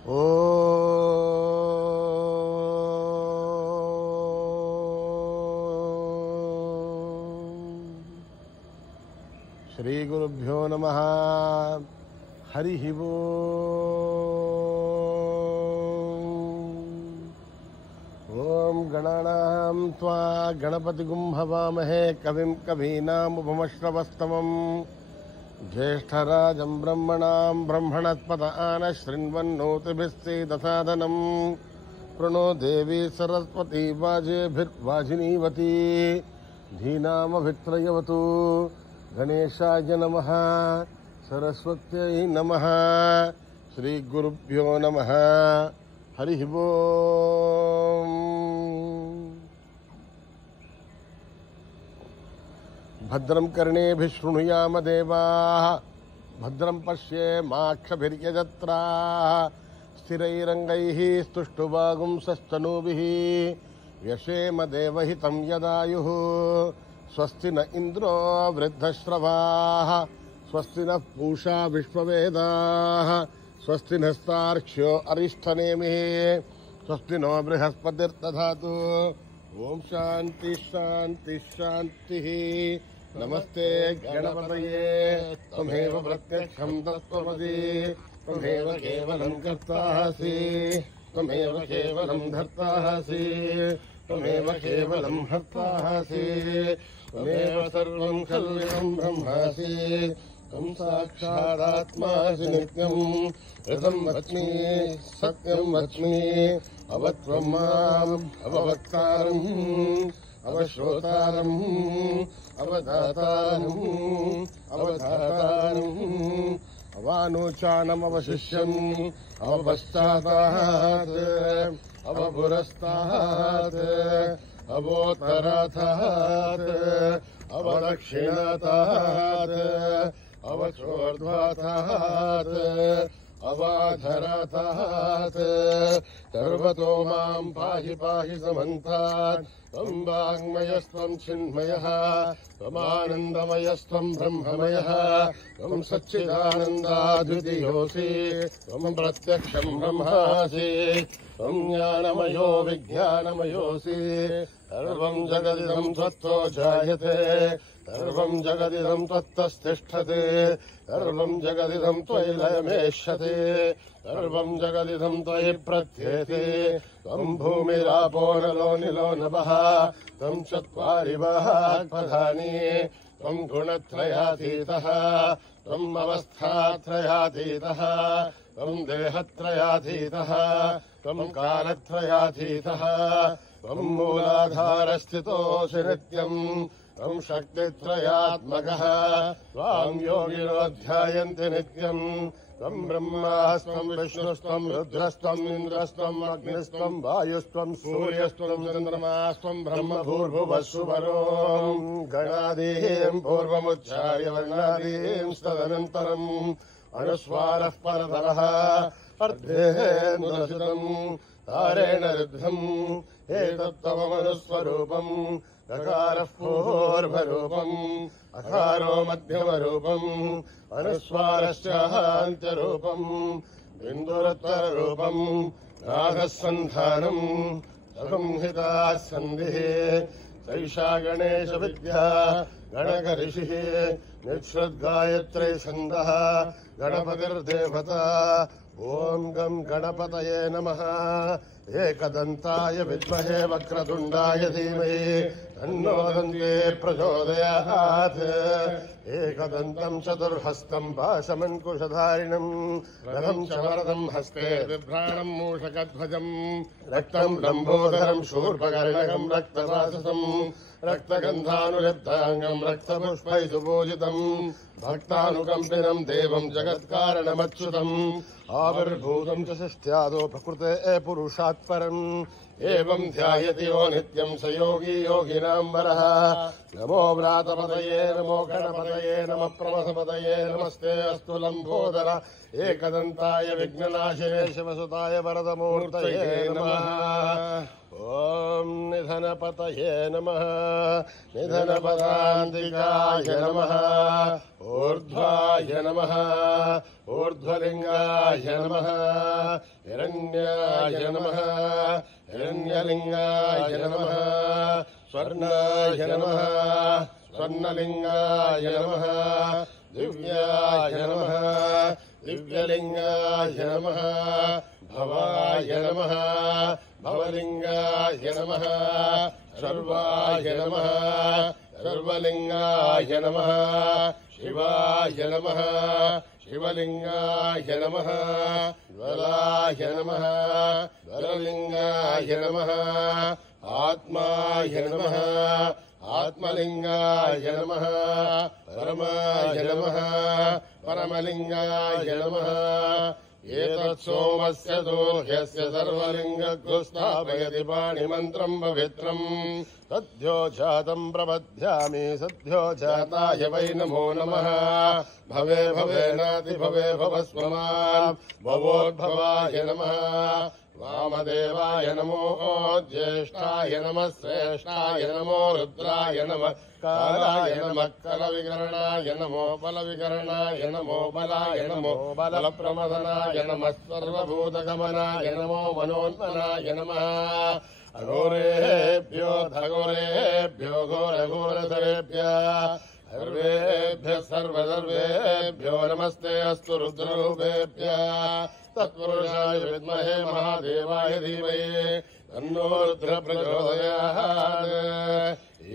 శ్రీ గురుభ్యో నమః. హరి ఓం గణానాం త్వా గణపతిగుం హవామహే కవిం కవీనాముపమశ్రవస్తమం జ్యేష్ఠరాజం బ్రహ్మణాం బ్రహ్మణస్పద ఆన శృణ్వన్నోతిభిస్సేదసాదనం ప్రణో దేవీ సరస్వతీ వాజేభిర్వాజినీవతీ ధీనామభిత్రయవతు. గణేశాయ నమః. సరస్వత్యై నమః. శ్రీ గురుభ్యో నమః. హరి ఓం. భద్రం కర్ణేభిః శృణుయామ దేవాః. భద్రం పశ్యేమాక్షభిర్యజత్రాః. స్థిరైరంగైః స్తుష్టువాగుంసస్తనూభిః. వ్యశేమ దేవహితం యదాయుః. స్వస్తి న ఇంద్రో వృద్ధశ్రవాః. స్వస్తి నః పూషా విశ్వవేదాః. స్వస్తి నస్తార్క్ష్యో అరిష్టనేమిః. స్వస్తి నో బృహస్పతిర్దధాతు. ఓం శాంతి శాంతి శాంతి. నమస్తే గణపతయే. త్వమేవ ప్రత్యక్షం తత్వమసి. త్వమేవ కేవలం కర్తాసి. త్వమేవ కేవలం ధర్తాసి. త్వమేవ కేవలం హర్తాసి. త్వమేవ సర్వం కల్విదం బ్రహ్మాసి. త్వం సాక్షాదాత్మాసి నిత్యం. ఋతం వచ్మి సత్యం వచ్మి. అవత్వం మాం అవవక్తారం అవశ్రోతారం అవధాతారం అవధాతారం అవానోచానమవశిష్యం అవపశ్చాతాత్ అవపురస్తాత్ అవోత్తరాతాత్ అవదక్షిణాతాత్ అవచోర్ధ్వాతాత్ అవాధరాతాత్. సర్వతో మాం పాహి పాహి సమంతాత్. త్వం వాङ्मयस्त्वं చిన్మయః. త్వమానందమయస్త్వం బ్రహ్మమయః. త్వం సచ్చిదానందాద్వితీయోऽసి. త్వం ప్రత్యక్షం బ్రహ్మాసి. త్వం జ్ఞానమయో విజ్ఞానమయోऽసి. సర్వం జగదిదం త్వత్తో జాయతే. సర్వం జగదిదం త్వత్తస్థిష్ఠతే. సర్వం జగదిదం త్వయి లయమేష్యతే. సర్వం జగదిదం త్వయి ప్రత్యేతే. త్వం భూమిరాపో నలో నిలో నభః. త్వం చత్వారి వాక్పదాని. త్వం గుణత్రయాతీతః. త్వం అవస్థాత్రయాతీతః. త్వం దేహత్రయాతీతః. త్వం కాలత్రయాతీతః. త్వం మూలాధారస్థితోऽసి నిత్యం. త్వం శక్తిత్రయాత్మకః. త్వాం యోగినో ధ్యాయంతి నిత్యం. త్వం బ్రహ్మాస్త్వం విష్ణుస్త్వం రుద్రస్త్వం ఇంద్రస్త్వం అగ్నిస్త్వం వాయుస్త్వం సూర్యస్త్వం చంద్రమాస్త్వం బ్రహ్మభూర్భువస్సువరోం. గణాదీం పూర్వముచ్చార్య వర్ణాదీం తదనంతరం అనుస్వారః పరతరః. అర్ధేంద్రశుతం తారేణ రుద్ధం. ఏతత్తమనుస్వరూపం. దకారః పూర్వరూపం. అకారో మధ్యమరూపం. అనుస్వారశ్చాంత్యరూపం. బిందురుత్తరరూపం. రాగస్సంధానం సంహితా సంధిః. సైషా గణేశ విద్యా గణకరిషిః. నిశ్రుద్గాయత్రీ ఛందః. గణపతిర్దేవతా. ఓం గం గణపతయే నమః. ఏకదంతాయ విద్మహే వక్రతుండాయ ధీమహి తన్నో దంతే ప్రచోదయాత్. ఏకదంతం చతుర్హస్తం పాశమంకుశధారిణం రథం చ వరదం హస్తే బిభ్రాణం మూషకధ్వజం. రక్తం లంబోదరం శూర్పకర్ణకం రక్తవాససం. రక్తగంధానులిప్తాంగం రక్తపుష్పై సుపూజితం. భక్తానుకంపినం దేవం జగత్కారణమచ్యుతం. ఆవిర్భూతం చ షష్ట్యాదో ప్రకృతే పురుషాత్ పరం. एवं ध्यायति यो नित्यं स योगी योगिनां वरः। नमो व्रातपतये नमो गणपतये नमः प्रमथपतये नमस्ते अस्तु लम्बोदर एकदन्ताय विघ्ननाशिने शिवसुताय वरदमूर्तये नमः। ॐ निधनपतये नमः निधनपदान्तिकाय नमः ऊर्ध्वाय नमः ऊर्ध्वलिङ्गाय नमः हिरण्याय नमः हिरण्यलिङ्गाय नमः स्वर्णाय नमः स्वर्णलिङ्गाय नमः दिव्याय नमः दिव्यलिङ्गाय नमः भवाय नमः भवलिङ्गाय नमः सर्वाय नमः सर्वलिङ्गाय नमः शिवाय नमः शिवलिङ्गाय नमः ज्वलाय नमः ज्वललिङ्गाय नमः आत्माय नमः आत्मलिङ्गाय नमः परमाय नमः परमलिङ्गाय नमः एतत् सोमस्य दोह्यस्य सर्वलिङ्गस्थापयति पाणिमन्त्रम् पवित्रम् सद्यो जातम् प्रबध्यामि सद्यो जाताय वै नमो नमः भवे भवेनाति भवे भवस्वमान् भवोद्भवाय नमः वामदेवाय नमो ज्येष्ठाय नमः श्रेष्ठाय नमो रुद्राय नमः कालाय नमः कलविकरणाय नमो बलविकरणाय नमो बलाय नमो बलप्रमदनाय नमः सर्वभूतगमनाय नमो मनोन्मनाय नमः अघोरेभ्यो धघोरेभ्यो घोरघोरधरेभ्यः सर्वेभ्यः सर्वसर्वेभ्यो नमस्ते अस्तु रुद्ररूपेभ्यः तत्पुरुषाय विद्महे महादेवाय धीमहि तन्नो रुद्रः प्रचोदयात्।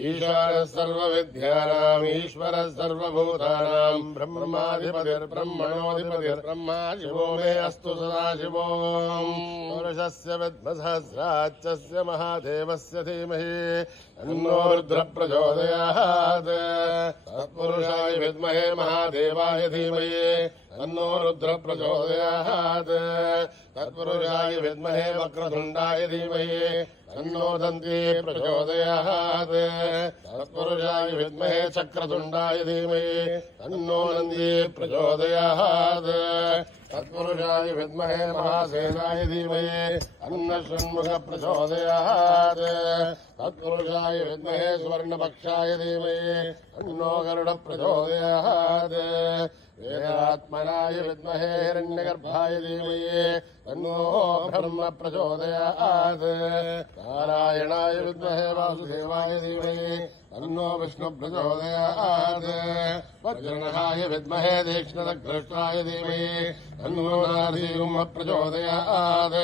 ईशानः सर्वविद्यानाम् ईश्वरः सर्वभूतानाम् ब्रह्माधिपतिर्ब्रह्मणोऽधिपतिर्ब्रह्मा शिवो मे अस्तु सदाशिवो। पुरुषस्य विद्मसहस्राच्चस्य महादेवस्य धीमहि तन्नो रुद्रः प्रचोदयात्। तत्पुरुषाय विद्महे महादेवाय धीमहि तन्नो रुद्रः प्रचोदयात्। तत्पुरुषाय विद्महे वक्रतुण्डाय धीमहि तन्नो दन्ती प्रचोदयात्। तत्पुरुषाय विद्महे चक्रतुण्डाय धीमहि तन्नो नन्दी प्रचोदयात्। तत्पुरुषाय विद्महे महासेनाय धीमहि तन्नः षण्मुखः प्रचोदयात्। तत्पुरुषाय विद्महे स्वर्णपक्षाय धीमहि तन्नो गरुडः प्रचोदयात्। वेदात्मनाय विद्महे हिरण्यगर्भाय धीमहि तन्नो ब्रह्म प्रचोदयात्। नारायणाय विद्महे वासुदेवाय धीमहि तन्नो विष्णु प्रचोदयात्। वज्रनखाय विद्महे तीक्ष्णदग्धृष्टाय धीमहि तन्नो नारसिंह प्रचोदयात्।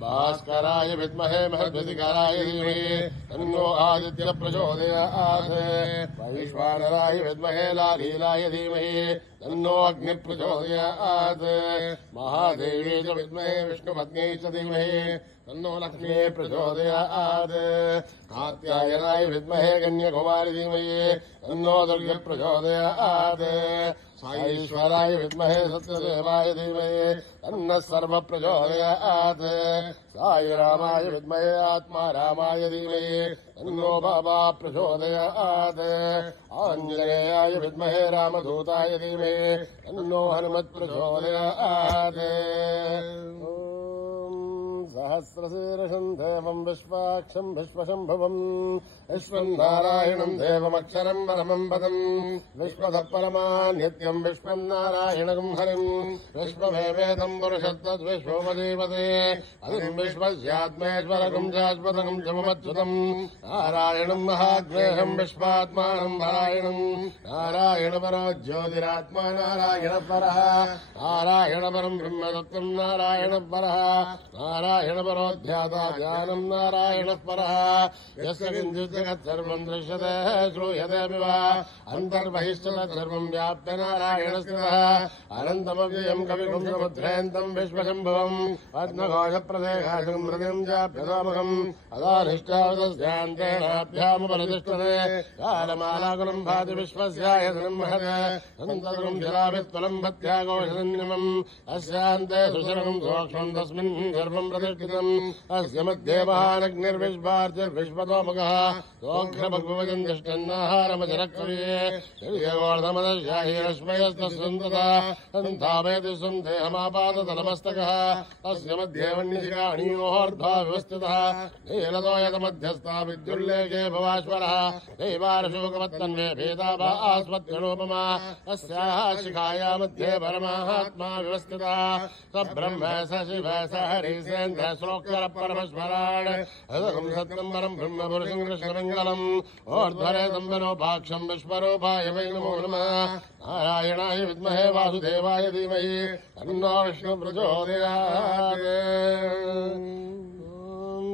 भास्कराय विद्महे महद्विधिकराय धीमहि तन्नो आदित्य प्रचोदयात्। वैश्वानराय विद्महे लालीलाय धीमहि तन्नो अग्नि प्रचोदयात्। महादेवी च विद्महे विष्णुपत्न्यै च धीमहि तन्नो लक्ष्मी प्रचोदयात्। कात्यायनाय विद्महे कन्याकुमारी धीमहि तन्नो दुर्गे प्रचोदयात्। साईश्वराय विद्महे सत्यदेवाय धीमहि तन्नः सर्व प्रचोदयात्। साईरामाय विद्महे आत्मारामाय धीमहि तन्नो बाबा प्रचोदयात्। आञ्जनेयाय विद्महे रामदूताय धीमहि तन्नो हनुमत् प्रचोदयात्। सहस्रशीर्षम् देवम् विश्वाक्षम् विश्वशम्भुवम् विश्वन्नारायणम् देवमक्षरम् परमम् पदम् विश्वतः परमा नित्यम् विश्वम् नारायणम् हरिम् विश्वमेवेदम् पुरुषत्तद्विश्वोपदीपते अधिम् विश्वस्यात्मेश्वरकम् शाश्वतकम् जममच्युतम् नारायणम् महाग्रेहम् विश्वात्मानम् नारायणम् नारायणपरो ज्योतिरात्मा नारायणपरः नारायणपरम् ब्रह्मतत्त्वम् नारायणपरः नारायणपरो ध्याता ज्ञानम् नारायणः परः यस्य किञ्चित् जगत्सर्वं दृश्यते श्रूयतेऽपि वा अन्तर्बहिश्च तत्सर्वं व्याप्य नारायणस्थितः अनन्तमव्ययं कविगुं समुद्रेन्दं विश्वशम्भुवम् पद्मघोषप्रदेशाशं हृदिं चाप्यतोमुखम् अदानिष्ठावतस्यान्तेनाभ्यामुपरितिष्ठते कालमालाकुलं भाति विश्वस्यायतनं महत् सन्ततम् जलाभित्वलं भत्याघोषसन्निमम् अस्यान्ते सुशरणं सूक्ष्मं तस्मिन् सर्वं प्रतिष्ठितम् अस्य मध्ये महानग्निर्विश्वार्चिर्विश्वतोमुखः सोऽघ्रभग्वजन् तिष्ठन्नाहारमजरक्कविये निर्यगोर्धमदशाहिरश्मयस्तस्सन्तता सन्तापयति स्वं देहमापादतलमस्तकः अस्य मध्ये वह्निशिखाणीयोर्ध्वा व्यवस्थितः नीलतोयतमध्यस्था विद्युल्लेखे भवाश्वरः दैवारशोकवत्तन्वे भेदाभास्मत्यणोपमा अस्याः शिखाया मध्ये परमात्मा व्यवस्थितः स ब्रह्म स शिव स हरिसेन्द्र श्लोकर परमेश्वरान् हृदयं सत्यं परं ब्रह्म पुरुषं कृष्णमङ्गलम् ऊर्ध्वरे सम्बरोपाक्षं विश्वरूपाय वै नमो नमः नारायणाय विद्महे वासुदेवाय धीमहि तन्नो विष्णुः प्रचोदयात्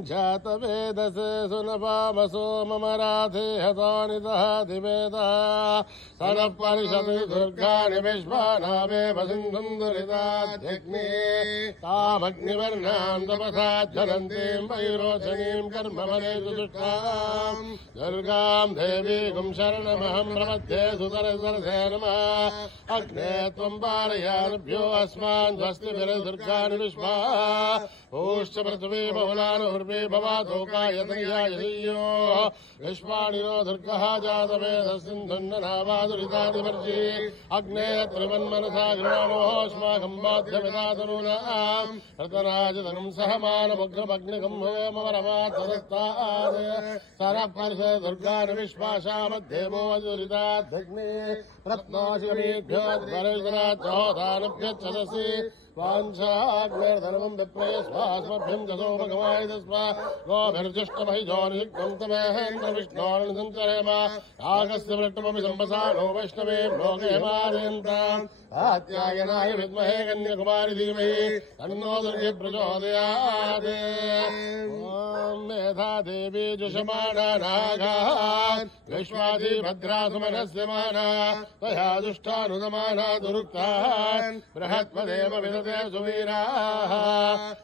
जातवेदसे सुनपामसो मम राधे हतानितः दिवेदः सनः परिषति दुर्गाणि विश्वानावेव सिन्धुं दुरिताध्यग्ने तामग्निवर्णां तपसा ज्वलन्तीं वैरोचनीं कर्मफलेषु दुष्टाम् दुर्गां देवीं शरणमहं प्रपद्ये सुतरसरसे नमः अग्ने त्वं पारयानुभ्यो अस्मान् स्वस्तिभिर्दुर्गाणि विश्वा भूश्च पृथिवी बहुलानुर्वे भवातोकायतयाययो विश्वाणिनो दुर्गः जातवेदसिन्धुन्ननावादुरितादिवर्जी अग्ने त्रिमन्मनसा गृणामोऽस्माकं बाध्यमिदातनूनाम् रतराजतनं सहमानमुग्रमग्निकं होमवरमात्तदत्तात् सरः परिष दुर्गानि विश्वासा मध्येमो दुरिताध्यग्ने रत्नाशिमीभ्यो द्वरजनाचोदानभ्यच्छदसि वाञ्छाग्नेर्धर्मं विप्रय स्वास्मभ्यं जसोपगमाय तस्मा गोभिर्जुष्टमहिजोनियुक्तं तमेहेन्द्र विष्णोर्निसञ्चरेम आगस्य वृष्टमपि सम्पसानो वैष्णवे लोके मादयन्ताम् आत्यायनाय विद्महे कन्याकुमारी धीमहि तन्नो दुर्गे प्रचोदयात् मेधा देवी जुषमाणा नागाः विश्वादी भद्रा सुमनस्य माना त्वया दुष्टानुदमाना दुरुक्तान् बृहत्पदेव विदते सुवीराः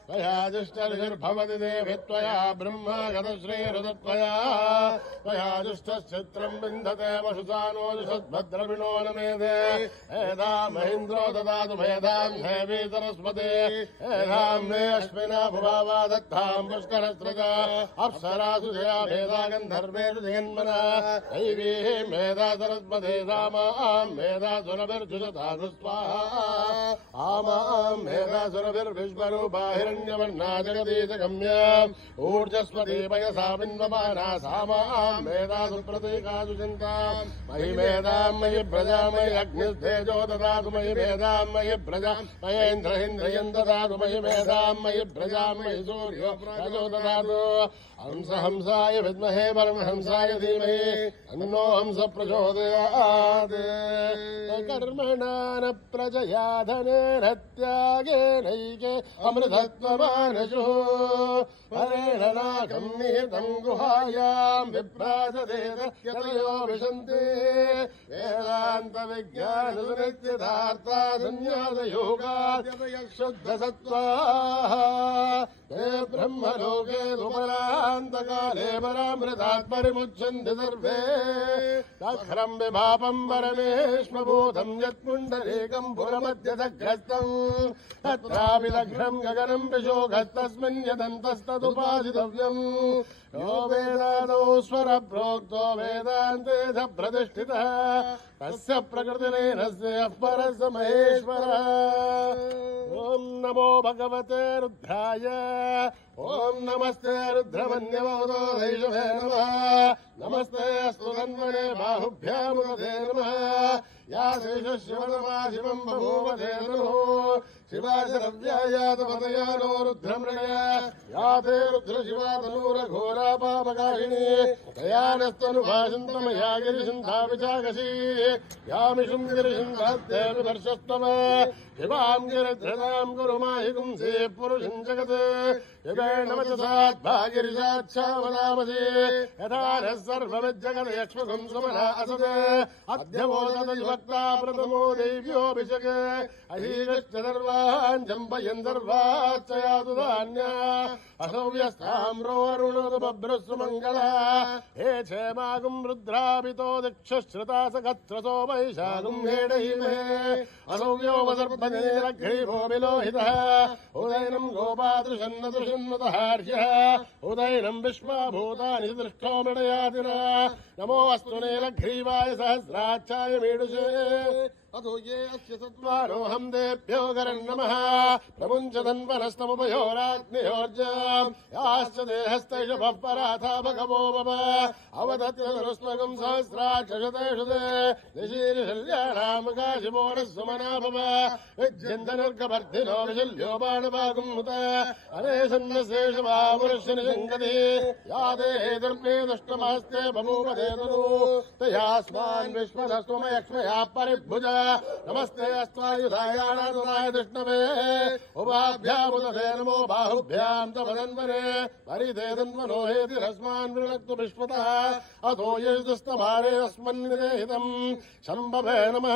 त्वया दुष्टर्षिर्भवति देवि त्वया ब्रह्मा गतश्रीरुदत्वया त्वया दुष्टश्चित्रं विन्दते वशुसानो जुषद्भद्रविणो न मेधे एदा महेन्द्रो ददातु मेधां देवी सरस्वती एधां मे अश्विना भुवावा दत्तां पुष्करस्रजा अप्सरासु जया मेधा गन्धर्वेषु जगन्मना दैवी मेधा सरस्वती रामां मेधा सुरभिर्जुषतासु स्वाहा आमां मेधा सुरभिर्विश्वरूपा हिरण्यवर्णा जगदीशगम्या ऊर्जस्वती वयसा बिन्वमाना सामां मेधा सुप्रतीकासु चिन्तां मयि मेधां मयि प्रजा मयि अग्निस्तेजो ददातु मयि मेधां मयि प्रजा मयेन्द्रहेन्द्रियं ददातु मयि मेधां मयि प्रजा मयि सूर्यो प्रजो ददातु हंस हंसाय विद्महे परमहंसाय धीमहि तन्नो हंस प्रचोदयात् कर्मणा न प्रजया धनेन त्यागेनैके अमृतत्वमानशुः परेण नाकं निहितं गुहायां विभ्राजते यतयो विशन्ति वेदान्तविज्ञाननित्यतार्था संन्यासयोगाद्यतयशुद्धसत्त्वाः ते ब्रह्मलोके दुपरान्तकाले परामृतात्परिमुच्यन्ति सर्वे तख्रं विभापं परमेश्वभूतं यत्पुण्डरीकं पुरमध्यदग्रस्तम् तत्रापि दग्धं गगनं विशोकस्तस्मिन् यदन्तस्तदुपासितव्यम् यो वेदादौ स्वरप्रोक्तो वेदान्ते च प्रतिष्ठितः तस्य प्रकृतिरेनस्य यः परस्य महेश्वरः ॐ नमो भगवते रुद्राय ॐ नमस्ते रुद्रमन्यवतो दैशवे नमः नमस्ते अस्तु तन्मने बाहुभ्यामुदते नमः या शेषशिवतमा शिवम् बभूव धेनुः शिवाशरव्यायातपतयानो रुद्रमृणय या ते रुद्रशिवा तनूरघोरा पापकारिणी दयानस्तनुभाषन्तमया गिरिसिन्धाविचाकशी यामिषुम् गिरिसिन्धास्ते विवर्षस्तव शिवाम् गिरिध्रताम् कुरु माहि पुंसे पुरुषम् जगत् यदेनवचसाद्भागिरिशाच्छावदामसि यथा नः सर्वविज्जगदयक्ष्मघुम् सुमना असत् अध्यवोदतयुवक्ता प्रथमो दैव्योऽभिषक् अहीगश्चदर्वान् जम्पयन् सर्वाच्चयातु धान्या असौ व्यस्ताम्रोऽरुणोदबभ्रस्सु मङ्गलः हे क्षेमागुम् रुद्राभितो दिक्षश्रुता सकत्रसो वैशागुम् हेडहिमहे असौ व्योमसर्पनिरघ्रीभो विलोहितः उदैनम् गोपादृशन्नदृशन्नतहार्यः उदैनम् विश्वाभूतानि दृष्टो मृडयातिना नमोऽस्तु नीलग्रीवाय सहस्राक्षाय मीडुषे अथो ये अस्य सत्त्वारोऽहम् देभ्यो करम् नमः प्रमुञ्चतन्वनस्तमुपयोराग्नियोर्जाम् याश्च देहस्तैषभः पराथा भगवो मम अवदत्यनुस्मगम् सहस्राक्षशतेषु ते निशीर्षल्याणामकाशिमो नः सुमना भव विद्यन्तनिर्गभर्धिनो विशल्यो बाणभागम् हुत अनेशन्नशेषभामुरुष्यनिशङ्गति या देहे धर्मे दुष्टमहस्ते बभूव धेतनु तयास्मान् विश्वदस्त्वमयक्ष्मया परिभुज नमस्ते अस्त्वायुधायानाथनाय कृष्णवे उभाभ्यामुदधे नमो बाहुभ्याम् तवदन्वने परिधे तन्वनो हेतिरस्मान् वृणक्तु विश्वतः अथो यजुस्तमाने अस्मन्निदेहितम् शम्भवे नमः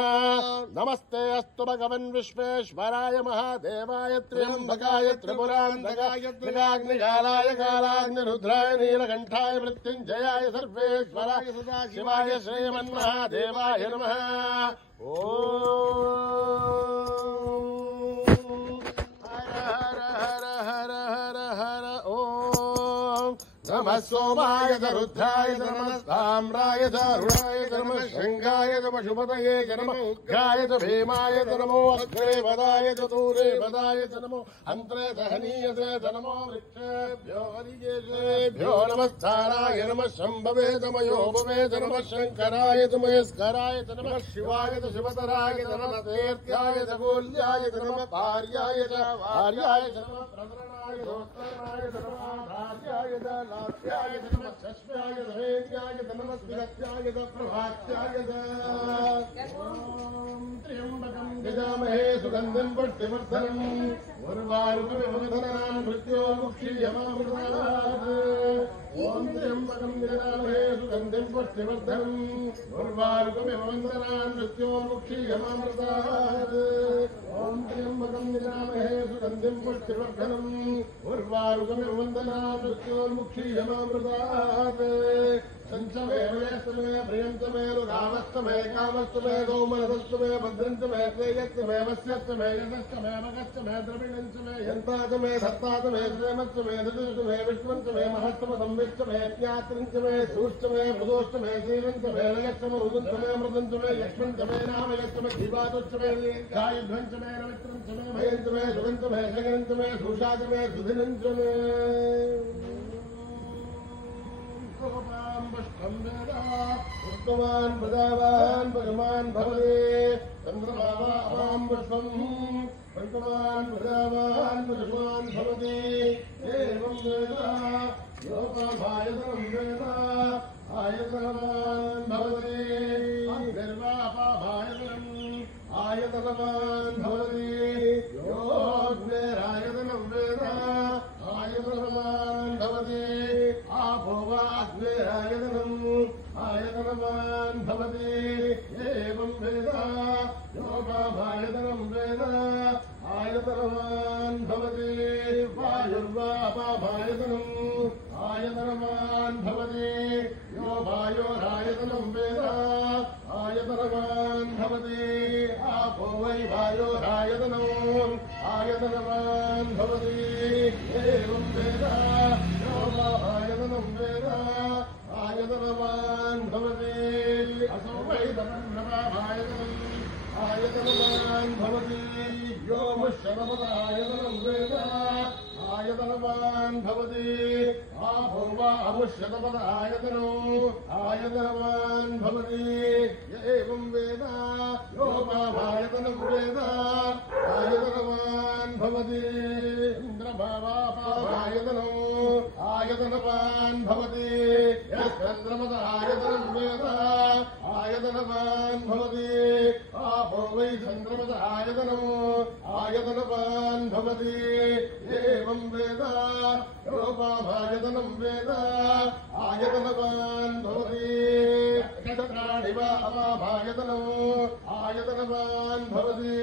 नमस्ते अस्तु भगवन् विश्वेश्वराय महादेवाय त्र्यम्बकाय त्रिपुरान्तकाय त्रिकाग्निकालाय कालाग्निरुद्राय नीलकण्ठाय मृत्युञ्जयाय सर्वेश्वराय सदाशिवाय श्रीमन्महादेवाय नमः ॐ हर हर हर हर हर ॐ नमः सोमाय च रुद्राय च नमः ताम्राय च अरुणाय च नमः शृङ्गाय च पशुपतये च नमः उग्राय च भीमाय च नमो अग्रे पदाय च दूरे पदाय च नमो अन्त्रे च हनीयसे च नमो वृक्षेभ्यो हरिकेशेभ्यो नमस्काराय नमः शम्भवे च मयोभवे च नमः शङ्कराय च महेश्वराय च नमः शिवाय च शिवतराय च नमः तीर्थ्याय च गोल्याय च नमः पार्याय च वार्याय च नमः प्रवरणाय दोस्तराय च नमः आधार्याय च लाभ्याय च नमः शश्वाय च हेत्याय च नमः विगत्याय च प्रभात्याय च ॐ त्र्यम्बकम् यजामहे सुगन्धिम् पुष्टिवर्धनम् उर्वारुकमिव मृत्योर्मुक्षीयमामृतात् ॐ त्र्यम्बकम् यजामहे सुगन्धिम् पुष्टिवर्धनम् उर्वारुकमिव मृत्योर्मुक्षीयमामृतात् ॐ त्र्यम्बकम् यजामहे सुगन्धिम् पुष्टिवर्धनम् उर्वारुकमिव मृत्योर्मुक्षीयमामृतात् संचमे वयस्तमे प्रियन्तमे रुधावस्तमे कामस्तमे गौमनसस्तमे भद्रन्तमे श्रेयस्तमे वस्यस्तमे यशस्तमे मगस्तमे द्रविणन्तमे यन्तातमे धत्तातमे श्रेमस्तमे धृतस्तमे विश्वन्तमे महस्तमे संविष्टमे ज्ञात्रन्तमे सूष्टमे मृदोष्टमे श्रीरन्तमे लयस्तमे रुदन्तमे मृदन्तमे यक्ष्मन्तमे नामयस्तमे जीवातुष्टमे गायध्वन्तमे रवित्रन्तमे भयन्तमे सुगन्तमे शगन्तमे सुषातमे सुधिनन्तमे उत्तमान् प्रजावान् पशुमान् भवते चन्द्रमावाम् पुष्पम् उत्तमान् प्रजावान् पशुमान् भवति एवं वेद योपाभायतनं वेद आयतनवान् भवति निर्वापाभायतनम् आयतनवान् भवति योऽग्नेरायतनं वेद आयतनवान् भवति आपो वा अग्नेरायतनम् आयतनवान् भवति एवं वेद योपाभायतनं वेद आयतनवान् भवति वायुर्वापाभायतनम् आयतनवान् भवति यो वायोरायतनं वेद आयतनवान् भवति आपो वै वायोरायतनम् आयतनवान् भवति एवं वेद यो आयतनं वेद आयतनवान् भवति असौ वै तन्नवाभायतनम् आयतनवान् भवति यो मुष्यतपदायतनं वेद आयतनवान् भवति आपो वा अमुष्यतपदायतनो आयतनवान् भवति एवं वेद वेद आयतनवान् भवति चन्द्रमावापायतनम् आयतनवान् भवति यश्चन्द्रमस आयतनं वेद आयतनवान् भवति आपो वै चन्द्रमस आयतनम् आयतनवान् भवति एवं वेद योपाभायतनं वेद आयतनवान् भवति नक्षत्राणि वा अपाभायतनम् आयतनवान् भवति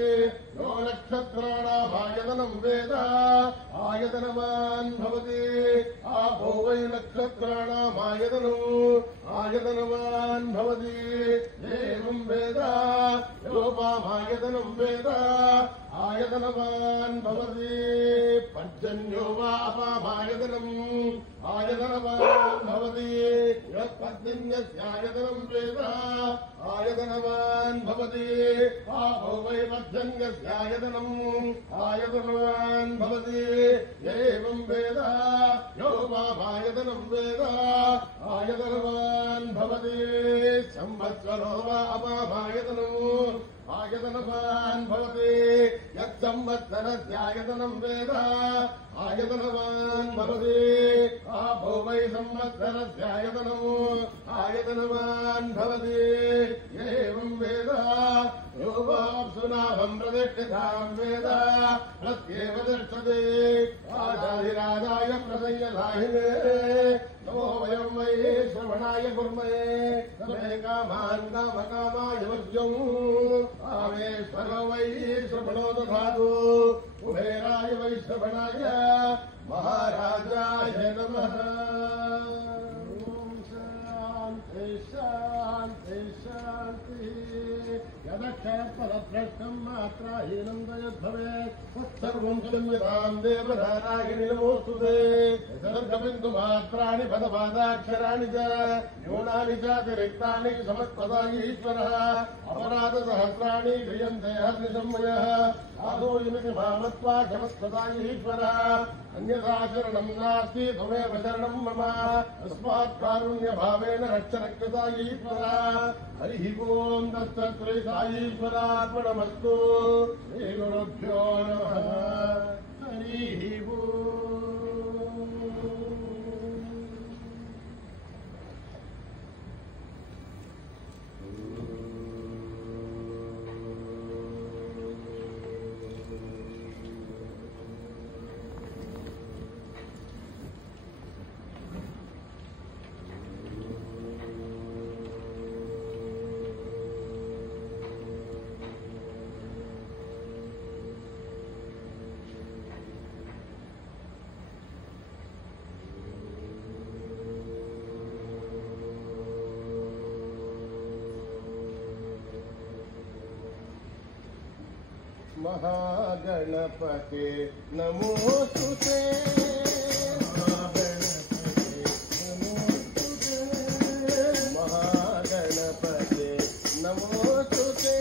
यो नक्षत्राणाभायतनं वेद आयतनवान् भवति आपो वै नक्षत्राणामायतनम् आयतनवान् भवति एवं वेद योपाभायतनं वेद आयतनवान् भवति पर्जन्यो वा अपाभायतनम् आयतनवान् भवति यत्पर्जन्यस्यायतनं वेद आयतनवान् भवति आपो वै पर्जन्यस्यायतनम् आयतनवान् भवति एवं वेद योपाभायतनं वेद आयतनवान् भवति संवत्सरो वा अपाभायतनम् आयतनवान् भवति यत्संवत्सरस्यायतनं वेद आयतनवान् भवति आपो वै संवत्सरस्यायतनम् आयतनवान् भवति एवं वेद यो वाप्सुनाभं प्रतिष्ठितां वेद प्रत्येव तिष्ठति आचार्यराजाय प्रसय्यसाहिने नमो वयं वै श्रवणाय कुर्महे समे कामान् कामकामाय वज्यम् कामेश्वरो वै श्रवणो दधातु कुबेराय वै श्रवणाय महाराजाय नमः। शान्ति शान्ति शान्तिः। यदक्षरपदभ्रष्टं मात्राहीनं यद्भवेत् तत्सर्वं क्षम्यतां देवधारायणि नमोऽस्तुते। सर्गबिन्दुमात्राणि पदपादाक्षराणि च न्यूनानि चातिरिक्तानि समत्पदा ईश्वरः अपराधसहस्राणि क्रियन्ते हर्निसंमयः आदोयमिति मामत्वा क्षमत्पदा ईश्वरः अन्यथा शरणं नास्ति त्वमेव शरणं मम तस्मात् कारुण्यभावेन रक्ष रक्षता ईश्वरः। हरिः ओं तत्सत् ईश्वरार्पणमस्तु। श्रीगुरुभ्यो नमः। हरिः महागणपते नमोस्तुते। महागणपते नमोस्तुते।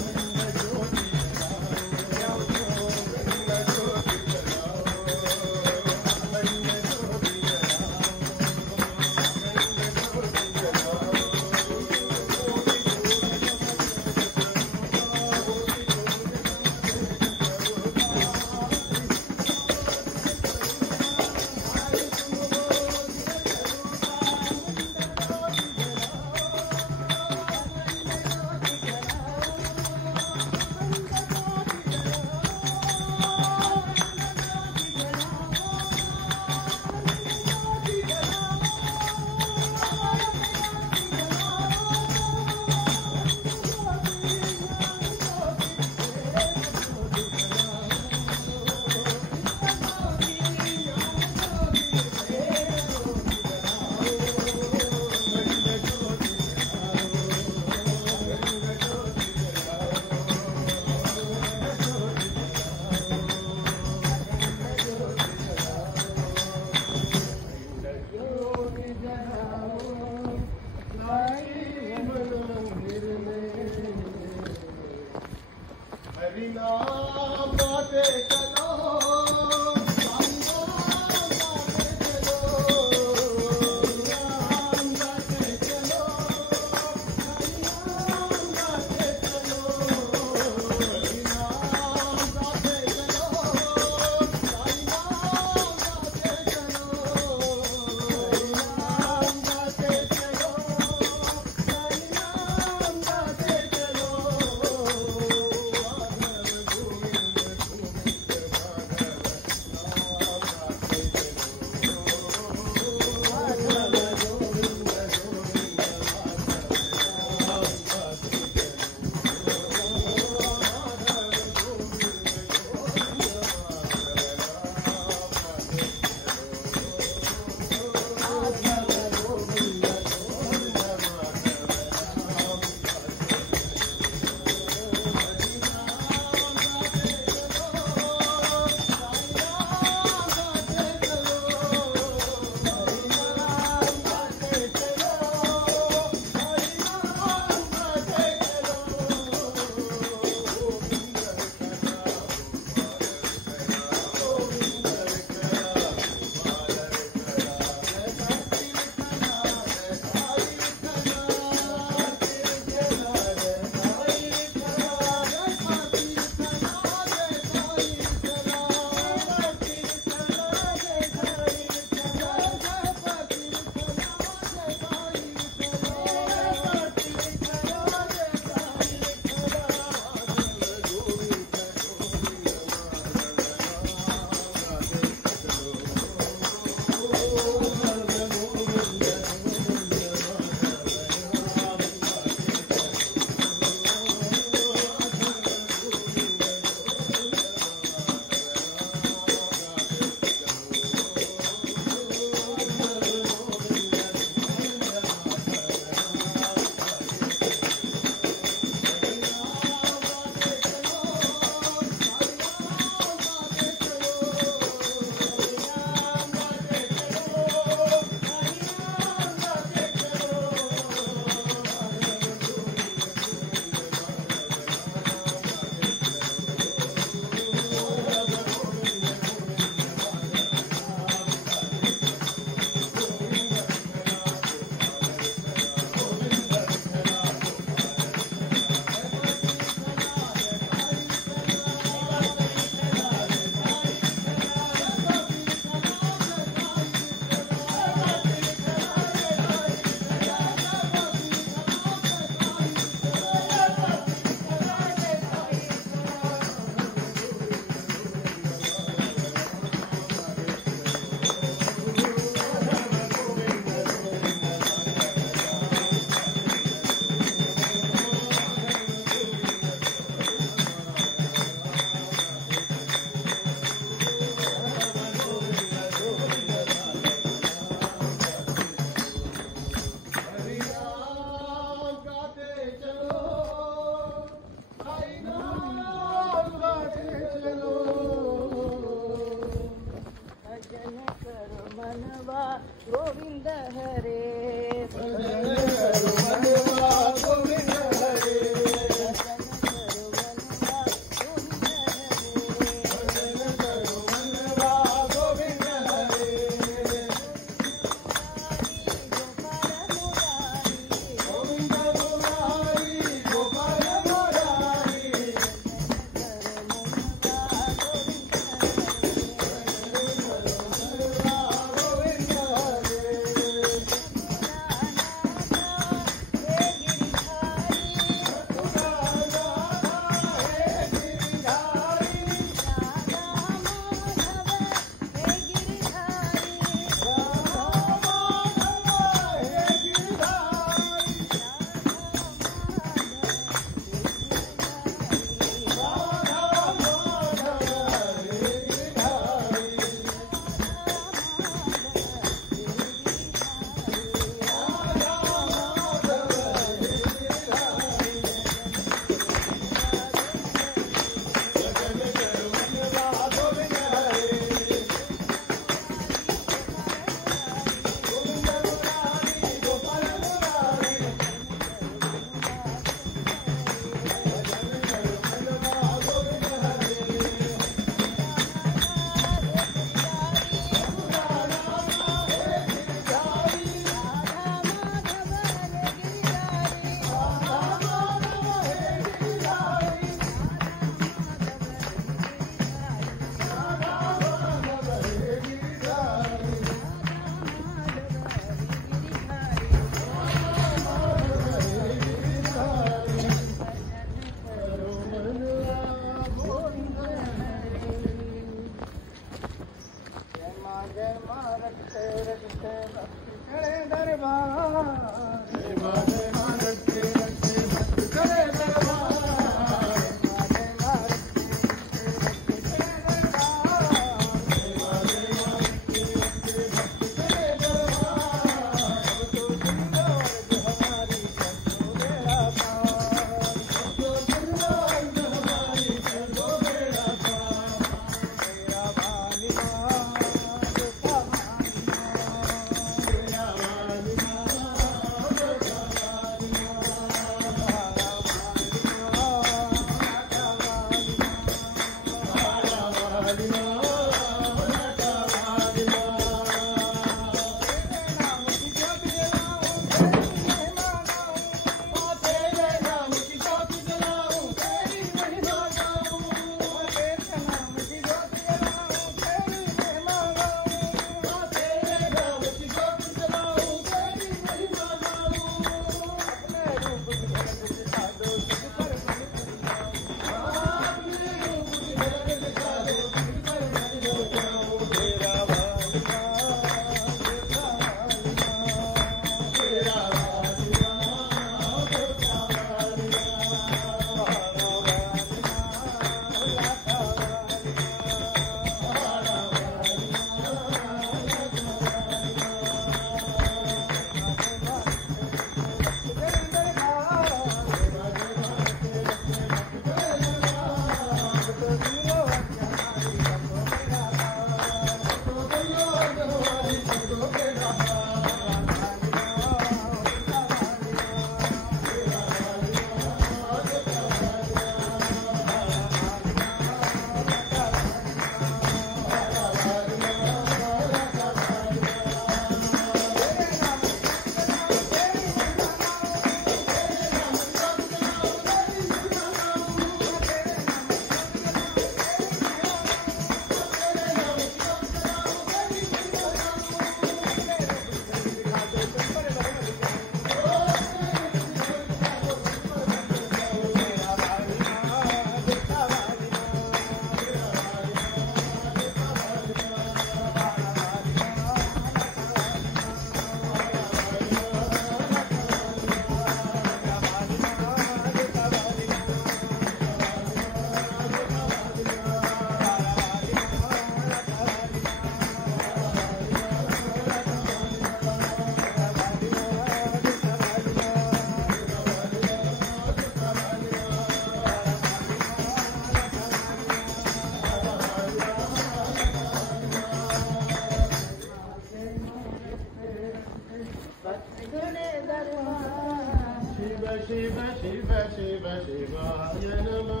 शिवाय नमो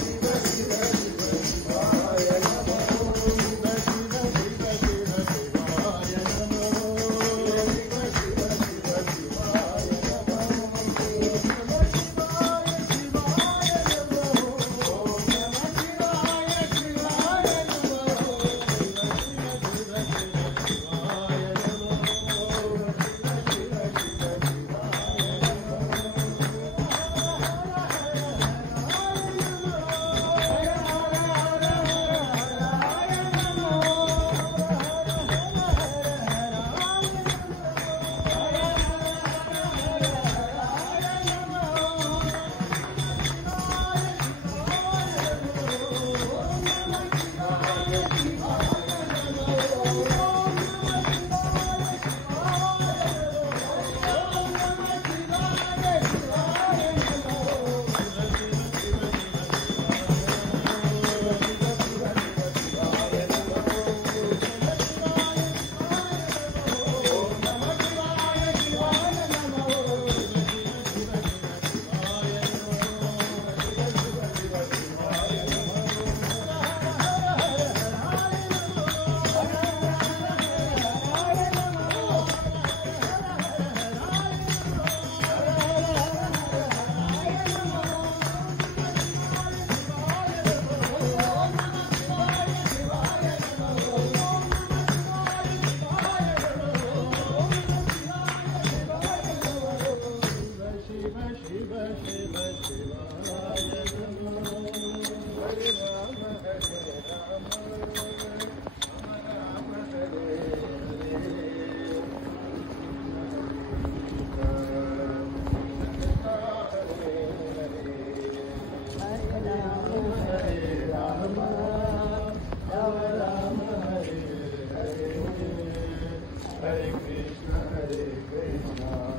शिव शिव शिव शिव शिवाय नमो शिव शिव शिव शिव शिवाय नमो शिव शिव शिव शिवाय नमो शिव शिवाय शिवाय नमो ओम नमः शिवाय शिवाय नमो शिव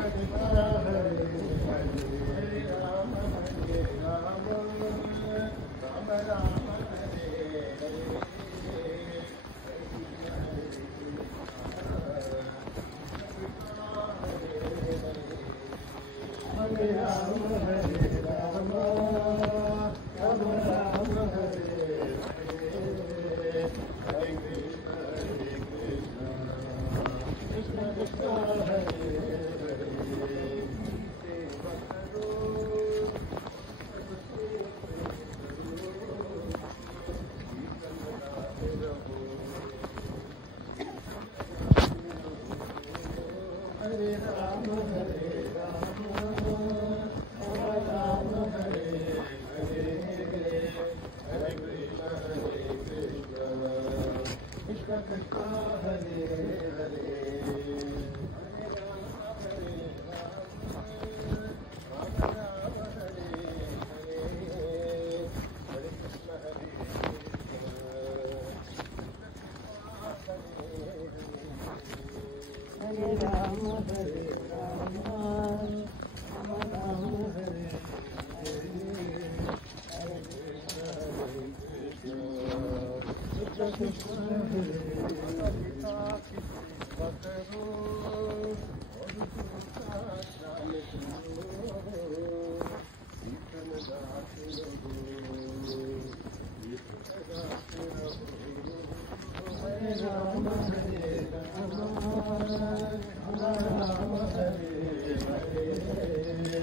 शिव शिव शिवाय नमो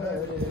Hare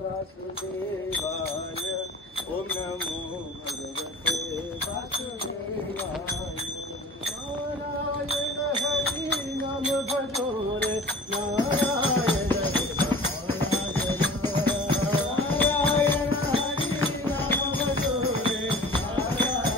वासुदेवाय ओम नमो भगवते वासुदेवाय नारायण हरि नाम भजो रे नारायण नारायण हरि नाम भजो रे नारायण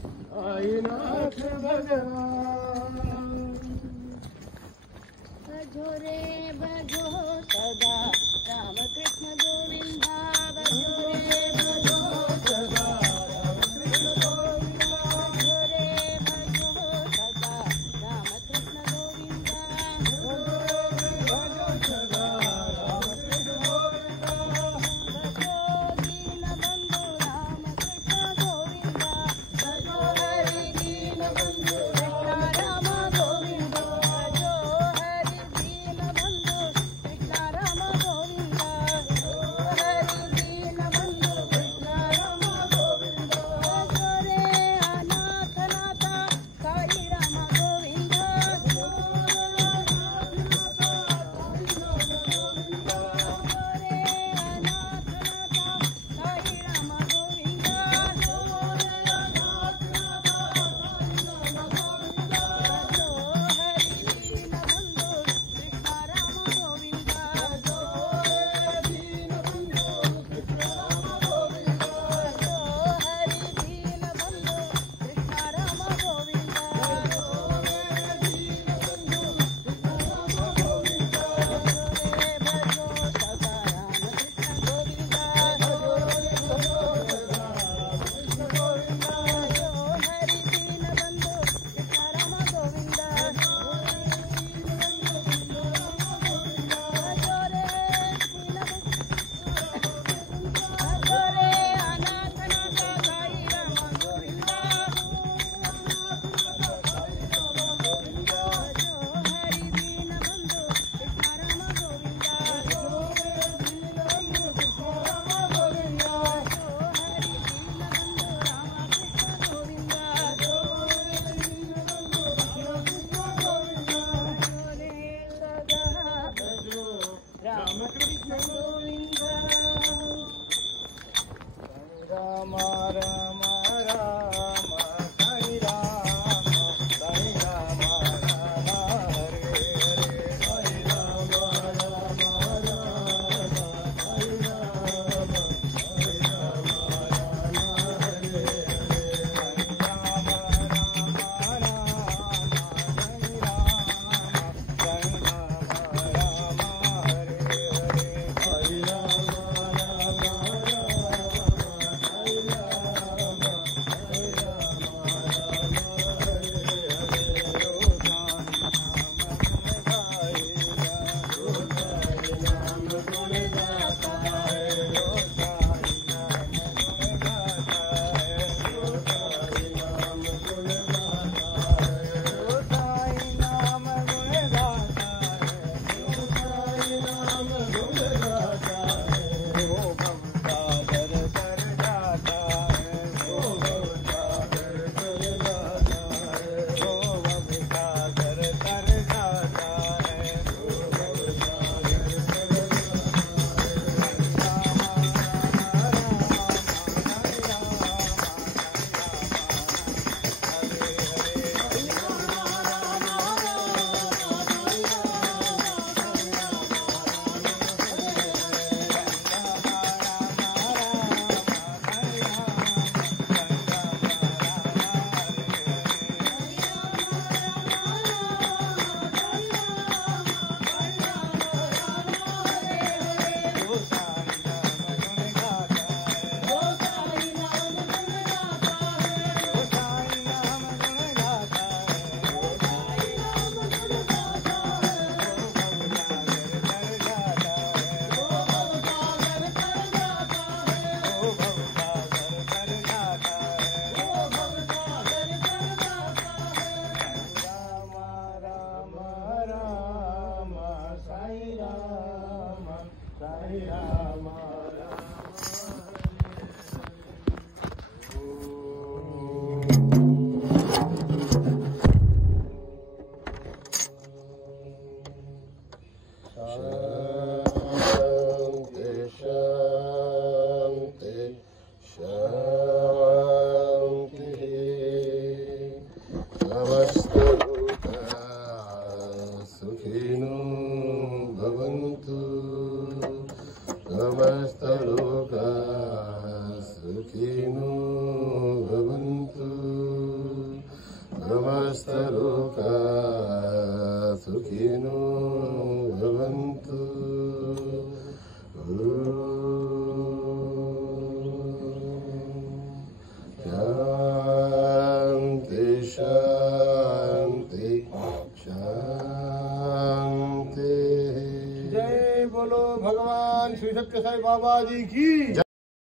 साईनाथ भजो रे भजो सदा राम कृष्ण गोविंदा भजो रे भजो सदा राम कृष्ण गोविंदा भजो रे भजो सदा राम कृष्ण गोविंदा भजो रे भजो सदा राम कृष्ण गोविंदा भजो सुखिनो भवन्तु। शांति शांति शांति। जय बोलो भगवान श्री सत्य साई बाबा जी की।